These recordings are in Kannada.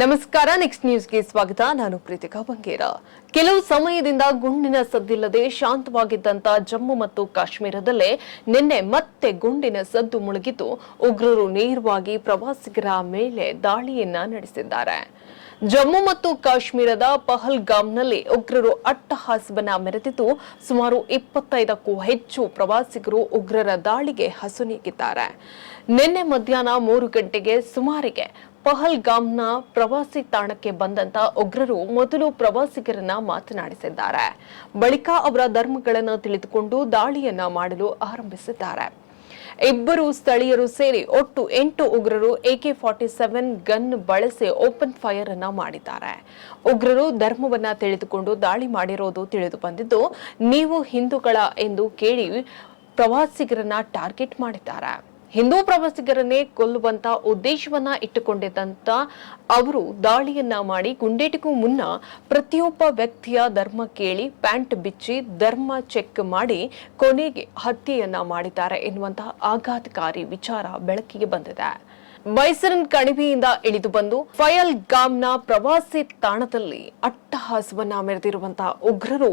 ನಮಸ್ಕಾರ, ನೆಕ್ಸ್ಟ್ ನ್ಯೂಸ್ಗೆ ಸ್ವಾಗತ. ನಾನು ಪ್ರೀತಿಕಾ ಬಂಗೇರ. ಕೆಲವು ಸಮಯದಿಂದ ಗುಂಡಿನ ಸದ್ದಿಲ್ಲದೆ ಶಾಂತವಾಗಿದ್ದಂತ ಜಮ್ಮು ಮತ್ತು ಕಾಶ್ಮೀರದಲ್ಲೇ ನಿನ್ನೆ ಮತ್ತೆ ಗುಂಡಿನ ಸದ್ದು ಮುಳುಗಿದ್ದು ಉಗ್ರರು ನೇರವಾಗಿ ಪ್ರವಾಸಿಗರ ಮೇಲೆ ದಾಳಿಯನ್ನ ನಡೆಸಿದ್ದಾರೆ. ಜಮ್ಮು ಮತ್ತು ಕಾಶ್ಮೀರದ ಪಹಲ್ಗಾಮ್ನಲ್ಲಿ ಉಗ್ರರು ಅಟ್ಟಹಾಸವನ್ನ ಮೆರೆದಿದ್ದು ಸುಮಾರು 25ಕ್ಕೂ ಹೆಚ್ಚು ಪ್ರವಾಸಿಗರು ಉಗ್ರರ ದಾಳಿಗೆ ಹಸುನೀಗಿದ್ದಾರೆ. ನಿನ್ನೆ ಮಧ್ಯಾಹ್ನ 3 ಗಂಟೆಗೆ ಸುಮಾರಿಗೆ ಪಹಲ್ಗಾಮ್ನ ಪ್ರವಾಸಿ ತಾಣಕ್ಕೆ ಬಂದಂತ ಉಗ್ರರು ಮೊದಲು ಪ್ರವಾಸಿಗರನ್ನ ಮಾತನಾಡಿಸಿದ್ದಾರೆ. ಬಳಿಕ ಅವರ ಧರ್ಮಗಳನ್ನು ತಿಳಿದುಕೊಂಡು ದಾಳಿಯನ್ನ ಮಾಡಲು ಆರಂಭಿಸಿದ್ದಾರೆ. ಇಬ್ಬರು ಸ್ಥಳೀಯರು ಸೇರಿ ಒಟ್ಟು 8 ಉಗ್ರರು AK-47 ಗನ್ ಬಳಸಿ ಓಪನ್ ಫೈರ್ ಅನ್ನ ಮಾಡಿದ್ದಾರೆ. ಉಗ್ರರು ಧರ್ಮವನ್ನ ತಿಳಿದುಕೊಂಡು ದಾಳಿ ಮಾಡಿರೋದು ತಿಳಿದು ಬಂದಿದ್ದು, ನೀವು ಹಿಂದೂಗಳ ಎಂದು ಕೇಳಿ ಪ್ರವಾಸಿಗರನ್ನ ಟಾರ್ಗೆಟ್ ಮಾಡಿದ್ದಾರೆ. ಹಿಂದೂ ಪ್ರವಾಸಿಗರನ್ನೇ ಕೊಲ್ಲುವಂತ ಉದ್ದೇಶವನ್ನ ಇಟ್ಟುಕೊಂಡಿದ್ದಂತ ಅವರು ದಾಳಿಯನ್ನ ಮಾಡಿ ಗುಂಡೇಟಿಗೂ ಮುನ್ನ ಪ್ರತಿಯೊಬ್ಬ ವ್ಯಕ್ತಿಯ ಧರ್ಮ ಕೇಳಿ ಪ್ಯಾಂಟ್ ಬಿಚ್ಚಿ ಧರ್ಮ ಚೆಕ್ ಮಾಡಿ ಕೊನೆಗೆ ಹತ್ಯೆಯನ್ನ ಮಾಡಿದ್ದಾರೆ ಎನ್ನುವಂತಹ ಆಘಾತಕಾರಿ ವಿಚಾರ ಬೆಳಕಿಗೆ ಬಂದಿದೆ. ಬೈಸರನ್ ಕಣಿವೆಯಿಂದ ಇಳಿದು ಬಂದು ಪಹಲ್ಗಾಮ್ನ ಪ್ರವಾಸಿ ತಾಣದಲ್ಲಿ ಅಟ್ಟಹಾಸವನ್ನ ಮೆರೆದಿರುವಂತಹ ಉಗ್ರರು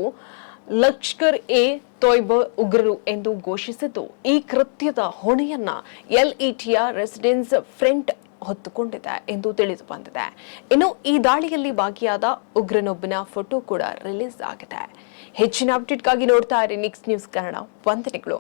ಲಷ್ಕರ್ ಎ ತೊಯ್ಬಾ ಉಗ್ರರು ಎಂದು ಘೋಷಿಸಿದ್ದು, ಈ ಕೃತ್ಯದ ಹೊಣೆಯನ್ನ LETಯ ರೆಸಿಡೆನ್ಸ್ ಫ್ರಂಟ್ ಹೊತ್ತುಕೊಂಡಿದೆ ಎಂದು ತಿಳಿದು ಬಂದಿದೆ. ಇನ್ನು ಈ ದಾಳಿಯಲ್ಲಿ ಭಾಗಿಯಾದ ಉಗ್ರನೊಬ್ಬನ ಫೋಟೋ ಕೂಡ ರಿಲೀಸ್ ಆಗಿದೆ. ಹೆಚ್ಚಿನ ಅಪ್ಡೇಟ್ಗಾಗಿ ನೋಡ್ತಾ ಇರಿ ನೆಕ್ಸ್ಟ್ ನ್ಯೂಸ್ ಕನ್ನಡ. ವಂದನೆಗಳು.